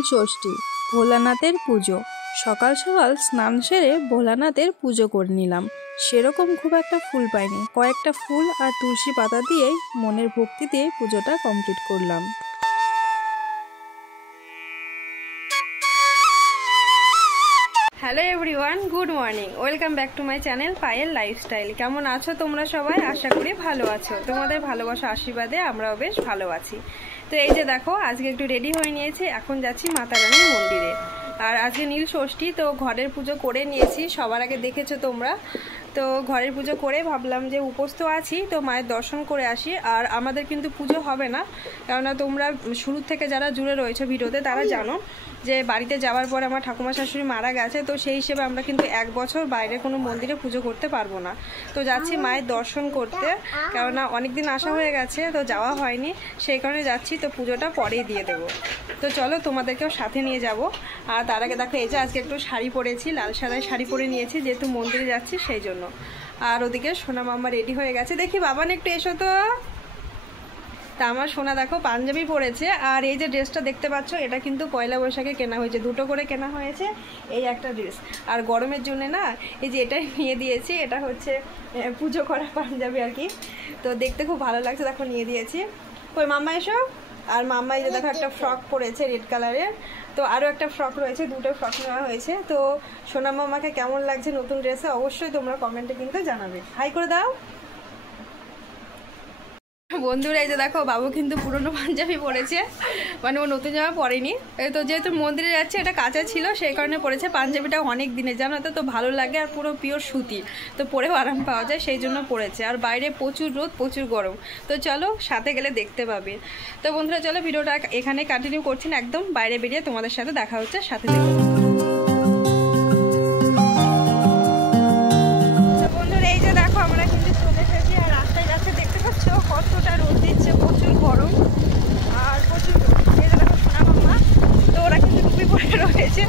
নীলষষ্ঠী, ভোলানাথের পুজো। সকাল সকাল স্নান সেরে ভোলানাথের পুজো করে নিলাম। সেরকম খুব একটা ফুল পাইনি, কয়েকটা ফুল আর তুলসী পাতা দিয়েই মনের ভক্তি দিয়ে পুজোটা কমপ্লিট করলাম। Hello everyone, good morning, welcome back to my channel Payel lifestyle. কেমন আছো তোমরা সবাই? আশা করি ভালো আছো। তোমাদের ভালোবাসা আশীর্বাদে আমরাও বেশ ভালো আছি। তো এই যে দেখো, আজকে একটু রেডি হয়ে নিয়েছি, এখন যাচ্ছি মাতা রানীর মন্দিরে। আর আজকে নীলষষ্ঠী, তো ঘরের পুজো করে নিয়েছি, সবার আগে দেখেছো তোমরা। তো ঘরের পুজো করে ভাবলাম যে উপোস তো আছি, তো মায়ের দর্শন করে আসি। আর আমাদের কিন্তু পুজো হবে না, কেননা তোমরা শুরু থেকে যারা জুড়ে রয়েছে ভিডিওতে তারা জানো যে বাড়িতে যাওয়ার পর আমার ঠাকুমা শাশুড়ি মারা গেছে। তো সেই হিসেবে আমরা কিন্তু 1 বছর বাইরে কোনো মন্দিরে পুজো করতে পারবো না। তো যাচ্ছি মায়ের দর্শন করতে, কেননা অনেক দিন আসা হয়ে গেছে, তো যাওয়া হয়নি, সেই কারণে যাচ্ছি। তো পুজোটা পরেই দিয়ে দেবো। তো চলো তোমাদেরকেও সাথে নিয়ে যাব। আর তার আগে দেখো, এই যে আজকে একটু শাড়ি পরেছি, লাল সাদায় শাড়ি পরে নিয়েছি, যেহেতু মন্দিরে যাচ্ছি সেই জন্য। আর ওদিকে সোনা মাম্মা রেডি হয়ে গেছে, দেখি বাবান একটু এসো তো। তা আমার সোনা দেখো পাঞ্জাবি পরেছে। আর এই যে ড্রেসটা দেখতে পাচ্ছ, এটা কিন্তু পয়লা বৈশাখে কেনা হয়েছে, দুটো করে কেনা হয়েছে এই একটা ড্রেস। আর গরমের জন্য না, এই যে এটাই নিয়ে দিয়েছি, এটা হচ্ছে পুজো করা পাঞ্জাবি আর কি। তো দেখতে খুব ভালো লাগছে, দেখো নিয়ে দিয়েছি। কই মাম্মা এসো। আর মাম্মা এই যে দেখো একটা ফ্রক পরেছে রেড কালারের। তো আরও একটা ফ্রক রয়েছে, দুটো ফ্রক নেওয়া হয়েছে। তো সোনা মাম্মাকে কেমন লাগছে নতুন ড্রেসে অবশ্যই তোমরা কমেন্টে কিন্তু জানাবে। হাই করে দাও বন্ধুরা। এই যে দেখো, বাবু কিন্তু পুরনো পাঞ্জাবি পরেছে, মানে ও নতুন জামা পরেনি। তো যেহেতু মন্দিরে যাচ্ছে, এটা কাঁচা ছিল সেই কারণে পরেছে। পাঞ্জাবিটা অনেক দিনে জানো তো, তো ভালো লাগে আর পুরো পিওর সুতি, তো পরেও আরাম পাওয়া যায়, সেই জন্য পরেছে। আর বাইরে প্রচুর রোদ, প্রচুর গরম। তো চলো সাথে গেলে দেখতে পাবে। তো বন্ধুরা চলো, ভিডিওটা এখানে কন্টিনিউ করছি না, একদম বাইরে বেরিয়ে তোমাদের সাথে দেখা হচ্ছে, সাথে দেখো। কতটা রোদ দিচ্ছে, প্রচুর গরম আর প্রচুর সোনা মাম্মা, তো ওরা কিন্তু টুপি পরে রয়েছে,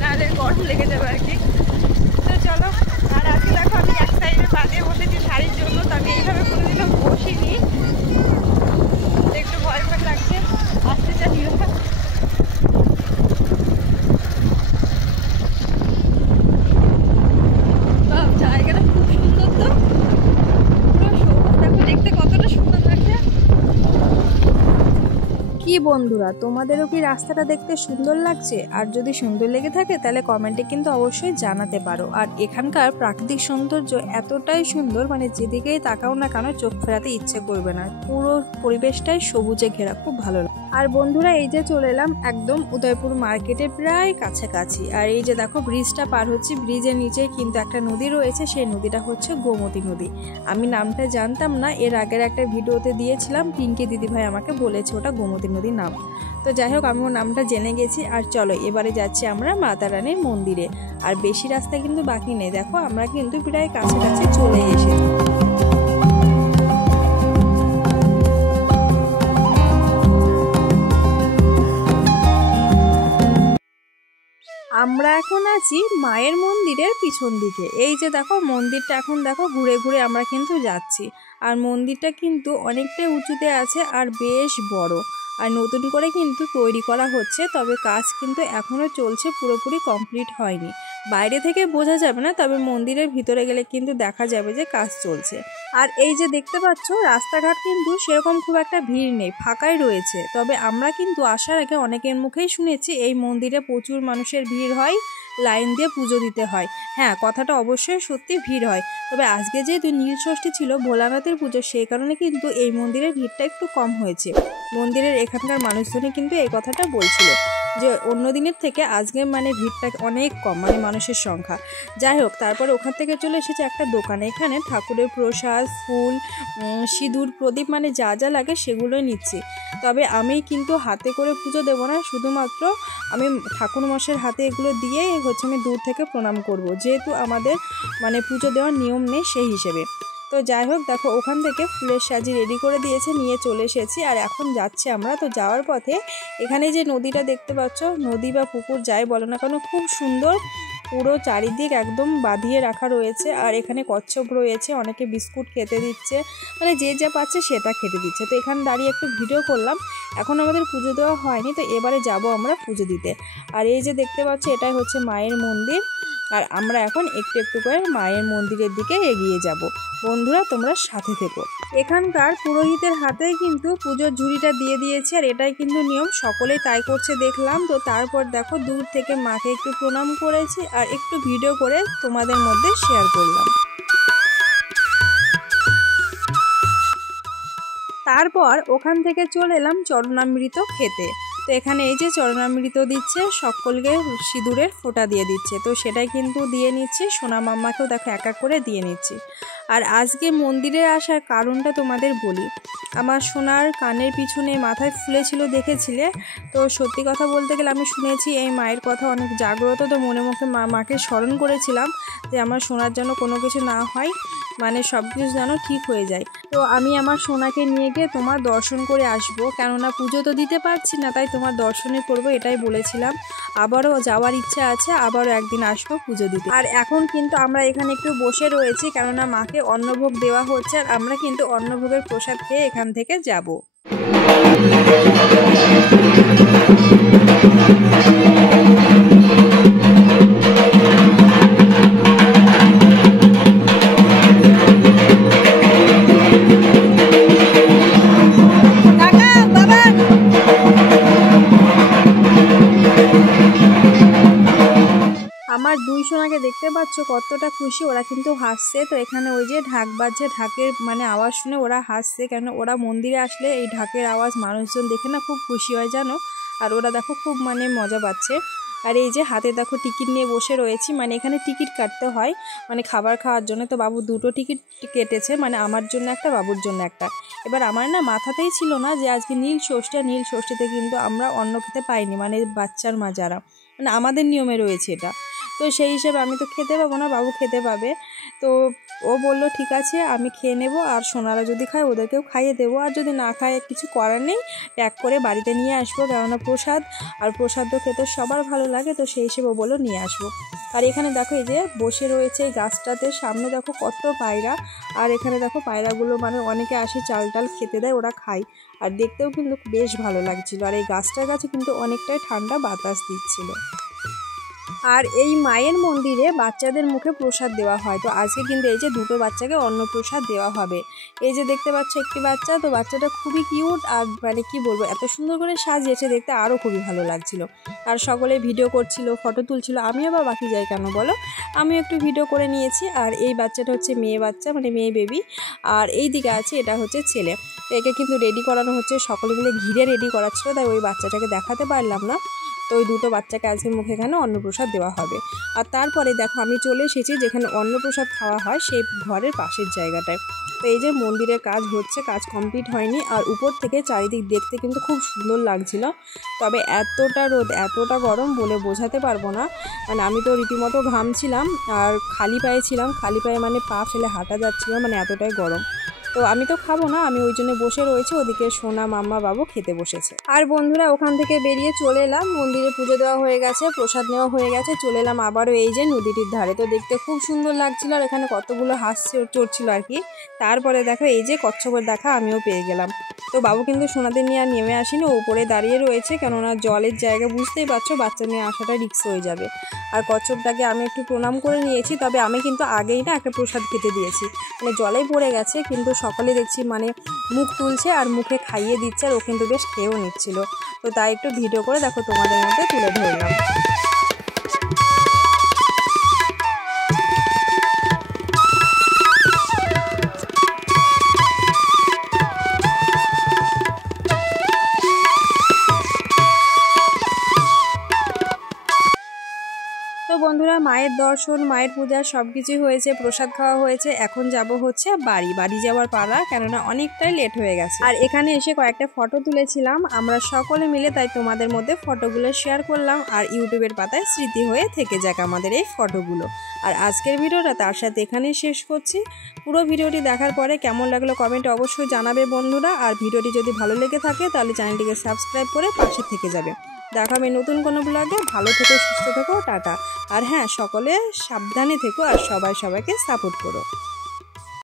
নাহলে গরম লেগে যাবে আর কি। তো চলো। আর আজকে দেখো, আমি এক সাইডে বাজিয়ে বসেছি শাড়ির জন্য, তো আমি এইভাবে কোনোদিনও বসিনি, একটু ভয় ভয় লাগছে, আসতে চাই না। জায়গাটা খুব সুন্দর, তো দেখতে কতটা সুন্দর লাগছে। কি বন্ধুরা, তোমাদেরও কি রাস্তাটা দেখতে সুন্দর লাগছে? আর যদি সুন্দর লেগে থাকে তাহলে কমেন্টে কিন্তু অবশ্যই জানাতে পারো। আর এখানকার প্রাকৃতিক সৌন্দর্য এতটাই সুন্দর, মানে যেদিকেই তাকাও না কেন চোখ ফেরাতে ইচ্ছে করবে না। পুরো পরিবেশটাই সবুজে ঘেরা, খুব ভালো লাগে। আর বন্ধুরা এই যে চলে এলাম একদম উদয়পুর মার্কেটে প্রায় কাছাকাছি। আর এই যে দেখো ব্রিজটা পার হচ্ছে, ব্রিজের নিচে কিন্তু একটা নদী রয়েছে, সেই নদীটা হচ্ছে গোমতী নদী। আমি নামটা জানতাম না, এর আগের একটা ভিডিওতে দিয়েছিলাম, পিঙ্কি দিদিভাই আমাকে বলেছে ওটা গোমতী নদীর নাম। তো যাই হোক, আমি ওর নামটা জেনে গেছি। আর চলো এবারে যাচ্ছি আমরা মাতা রানীর মন্দিরে। আর বেশি রাস্তা কিন্তু বাকি নেই, দেখো আমরা কিন্তু প্রায় কাছাকাছি চলে এসেছি। আমরা এখন আছি মায়ের মন্দিরের পিছন দিকে। এই যে দেখো মন্দিরটা, এখন দেখো ঘুরে ঘুরে আমরা কিন্তু যাচ্ছি। আর মন্দিরটা কিন্তু অনেকটাই উঁচুতে আছে আর বেশ বড়। আর নতুন করে কিন্তু তৈরি করা হচ্ছে, তবে কাজ কিন্তু এখনও চলছে, পুরোপুরি কমপ্লিট হয়নি। বাইরে থেকে বোঝা যাবে না, তবে মন্দিরের ভিতরে গেলে কিন্তু দেখা যাবে যে কাজ চলছে। আর এই যে দেখতে পাচ্ছ, রাস্তাঘাট কিন্তু সেরকম খুব একটা ভিড় নেই, ফাঁকাই রয়েছে। তবে আমরা কিন্তু আসার আগে অনেকের মুখেই শুনেছি এই মন্দিরে প্রচুর মানুষের ভিড় হয়, লাইন দিয়ে পুজো দিতে হয়। হ্যাঁ, কথাটা অবশ্যই সত্যি, ভিড় হয়। তবে আজকে যেহেতু নীলষষ্ঠী ছিল, ভোলানাথের পুজো, সেই কারণে কিন্তু এই মন্দিরের ভিড়টা একটু কম হয়েছে। মন্দিরের এখানকার মানুষজনই কিন্তু এই কথাটা বলছিল যে অন্য দিনের থেকে আজকে মানে ভিড়টা অনেক কম, মানে মানুষের সংখ্যা। যাই হোক, তারপরে ওখান থেকে চলে এসেছে একটা দোকানে। এখানে ঠাকুরের প্রসাদ, ফুল, সিঁদুর, প্রদীপ, মানে যা যা লাগে সেগুলোই নিচ্ছি। তবে আমি কিন্তু হাতে করে পুজো দেবো না, শুধুমাত্র আমি ঠাকুর মশাইয়ের হাতে এগুলো দিয়ে হচ্ছে আমি দূর থেকে প্রণাম করব, যেহেতু আমাদের মানে পুজো দেওয়ার নিয়ম নেই সেই হিসেবে। তো যাই হোক, দেখো ওখান থেকে ফুলের সাজি রেডি করে দিয়েছে, নিয়ে চলে এসেছি। আর এখন যাচ্ছি আমরা। তো যাওয়ার পথে এখানে যে নদীটা দেখতে পাচ্ছ, নদী বা পুকুর যাই বলো না কেন, খুব সুন্দর, পুরো চারিদিক একদম বাঁধিয়ে রাখা রয়েছে। আর এখানে কচ্ছপ রয়েছে, অনেকে বিস্কুট খেতে দিচ্ছে, মানে যে যা পাচ্ছে সেটা খেতে দিচ্ছে। তো এখানে দাঁড়িয়ে একটু ভিডিও করলাম। এখন আমাদের পুজো দেওয়া হয়নি, তো এবারে যাব আমরা পুজো দিতে। আর এই যে দেখতে পাচ্ছি এটাই হচ্ছে মায়ের মন্দির। আর আমরা এখন একটু একটু করে মায়ের মন্দিরের দিকে এগিয়ে যাব। বন্ধুরা তোমরা সাথে থেকো। এখানকার পুরোহিতের হাতেই কিন্তু পুজোর ঝুড়িটা দিয়ে দিয়েছে, আর এটাই কিন্তু নিয়ম, সকলেই তাই করছে দেখলাম। তো তারপর দেখো দূর থেকে মাকে একটু প্রণাম করেছি আর একটু ভিডিও করে তোমাদের মধ্যে শেয়ার করলাম। তারপর ওখান থেকে চলে এলাম চরণামৃত খেতে। তো এখানে এই যে চরণামৃত দিচ্ছে, সকলকে সিঁদুরের ফোঁটা দিয়ে দিচ্ছে। তো সেটাই কিন্তু দিয়ে নিচ্ছি, সোনা মাম্মাকেও দেখো এক এক করে দিয়ে নিচ্ছি। আর আজকে মন্দিরে আসার কারণটা তোমাদের বলি। আমার সোনার কানের পিছনে মাথায় ফুলে ছিল, দেখেছিলে। তো সত্যি কথা বলতে গেলে আমি শুনেছি এই মায়ের কথা অনেক জাগ্রত। তো মনে মুখে মাকে স্মরণ করেছিলাম যে আমার সোনার জন্য কোনো কিছু না হয়, মানে সব কিছু যেন ঠিক হয়ে যায়। তো আমি আমার সোনাকে নিয়ে গিয়ে তোমার দর্শন করে আসবো, কেননা পুজো তো দিতে পারছি না, তাই তোমার দর্শনে করবো এটাই বলেছিলাম। আবারও যাওয়ার ইচ্ছা আছে, আবারও একদিন আসবো পুজো দিতে। আর এখন কিন্তু আমরা এখানে একটু বসে রয়েছি, কেননা মাকে অন্নভোগ দেওয়া হচ্ছে, আর আমরা কিন্তু অন্নভোগের প্রসাদ খেয়ে এখান থেকে যাব। আমার দুই সোনাকে দেখতে পাচ্ছ কতটা খুশি, ওরা কিন্তু হাসছে। তো এখানে ওই যে ঢাক বাজছে, ঢাকের মানে আওয়াজ শুনে ওরা হাসছে, কেন ওরা মন্দিরে আসলে এই ঢাকের আওয়াজ মানুষজন দেখে না খুব খুশি হয় জানো। আর ওরা দেখো খুব মানে মজা পাচ্ছে। আর এই যে হাতে দেখো টিকিট নিয়ে বসে রয়েছি, মানে এখানে টিকিট কাটতে হয় মানে খাবার খাওয়ার জন্য। তো বাবু দুটো টিকিট কেটেছে, মানে আমার জন্য একটা, বাবুর জন্য একটা। এবার আমার না মাথাতেই ছিল না যে আজকে নীল ষষ্ঠী, আর নীল ষষ্ঠীতে কিন্তু আমরা অন্ন খেতে পাইনি, মানে বাচ্চার মা যারা, মানে আমাদের নিয়মে রয়েছে এটা। তো সেই হিসেবে আমি তো খেতে পাবো না, বাবু খেতে পাবে। তো ও বলল ঠিক আছে আমি খেয়ে নেব, আর সোনারা যদি খায় ওদেরকেও খাইয়ে দেবো, আর যদি না খায় কিছু করার নেই, প্যাক করে বাড়িতে নিয়ে আসবো, কেননা প্রসাদ, আর প্রসাদ তো খেতে সবার ভালো লাগে। তো সেই হিসেবে বললো নিয়ে আসবো। আর এখানে দেখো এই যে বসে রয়েছে এই গাছটাতে, সামনে দেখো কত পায়রা। আর এখানে দেখো পায়রাগুলো মানে অনেকে আসে চাল টাল খেতে দেয়, ওরা খায়। আর দেখতেও কিন্তু বেশ ভালো লাগছিল। আর এই গাছটার কাছে কিন্তু অনেকটাই ঠান্ডা বাতাস দিচ্ছিল। আর এই মায়ের মন্দিরে বাচ্চাদের মুখে প্রসাদ দেওয়া হয়। তো আজকে কিন্তু এই যে দুটো বাচ্চাকে অন্নপ্রসাদ দেওয়া হবে। এই যে দেখতে পাচ্ছ একটি বাচ্চা, তো বাচ্চাটা খুবই কিউট, আর মানে কি বলবো এত সুন্দর করে সাজিয়েছে, দেখতে আরও খুবই ভালো লাগছিল। আর সকলে ভিডিও করছিল, ফটো তুলছিল, আমি আবার বাকি যাই কেন বলো, আমিও একটু ভিডিও করে নিয়েছি। আর এই বাচ্চাটা হচ্ছে মেয়ে বাচ্চা, মানে মেয়ে বেবি। আর এই দিকে আছে এটা হচ্ছে ছেলে। তো একে কিন্তু রেডি করানো হচ্ছে, সকলে মিলে ঘিরে রেডি করাচ্ছিল, তাই ওই বাচ্চাটাকে দেখাতে পারলাম না। তো ওই দুটো বাচ্চাকে আজকে মুখে এখানে অন্নপ্রসাদ দেওয়া হবে। আর তারপরে দেখো আমি চলে এসেছি যেখানে অন্নপ্রসাদ খাওয়া হয়, সেই ঘরের পাশের জায়গাটায়। তো এই যে মন্দিরের কাজ হচ্ছে, কাজ কমপ্লিট হয়নি। আর উপর থেকে চারিদিক দেখতে কিন্তু খুব সুন্দর লাগছিল, তবে এতটা রোদ এতটা গরম বলে বোঝাতে পারবো না। মানে আমি তো রীতিমতো ঘামছিলাম, আর খালি পায়ে ছিলাম, খালি পায়ে মানে পা ফেলে হাঁটা যাচ্ছিল, মানে এতটাই গরম। তো আমি তো খাবো না, আমি ওই জন্য বসে রয়েছি, ওদিকে সোনা মাম্মা বাবু খেতে বসেছে। আর বন্ধুরা ওখান থেকে বেরিয়ে চলে এলাম, মন্দিরে পুজো দেওয়া হয়ে গেছে, প্রসাদ নেওয়া হয়ে গেছে, চলে এলাম আবারও এই যে নদীটির ধারে। তো দেখতে খুব সুন্দর লাগছিল, আর এখানে কতগুলো হাঁস চড়ছিল আর কি। তারপরে দেখো এই যে কচ্ছপের দেখা আমিও পেয়ে গেলাম। তো বাবু কিন্তু সোনাদের নিয়ে আর নেমে আসেনি, উপরে দাঁড়িয়ে রয়েছে, কেননা জলের জায়গা বুঝতেই পারছো, বাচ্চা নিয়ে আসাটা রিস্ক হয়ে যাবে। আর কচ্ছপটাকে আমি একটু প্রণাম করে নিয়েছি, তবে আমি কিন্তু আগেই না একটা প্রসাদ খেতে দিয়েছি, মানে জলেই পড়ে গেছে, কিন্তু সকালে দেখছি মানে মুখ তুলছে আর মুখে খাইয়ে দিচ্ছে, আর ও কিন্তু বেশ খেয়েও নিচ্ছিল। তো তাই একটু ভিডিও করে দেখো তোমাদের মধ্যে তুলে ধরলাম। তো বন্ধুরা মায়ের দর্শন, মায়ের পূজা সব কিছুই হয়েছে, প্রসাদ খাওয়া হয়েছে, এখন যাব হচ্ছে বাড়ি যাওয়ার পালা, কেননা অনেকটাই লেট হয়ে গেছে। আর এখানে এসে কয়েকটা ফটো তুলেছিলাম আমরা সকলে মিলে, তাই তোমাদের মধ্যে ফটোগুলো শেয়ার করলাম, আর ইউটিউবের পাতায় স্মৃতি হয়ে থেকে যাক আমাদের এই ফটোগুলো। আর আজকের ভিডিওটা তার সাথে এখানেই শেষ করছি। পুরো ভিডিওটি দেখার পরে কেমন লাগলো কমেন্টে অবশ্যই জানাবে বন্ধুরা। আর ভিডিওটি যদি ভালো লেগে থাকে তাহলে চ্যানেলটিকে সাবস্ক্রাইব করে পাশে থেকে যাবে। দেখা হবে নতুন কোনো ব্লগে। ভালো থেকো, সুস্থ থেকো, টাটা। আর হ্যাঁ, সকলে সাবধানে থেকো আর সবাই সবাইকে সাপোর্ট করো।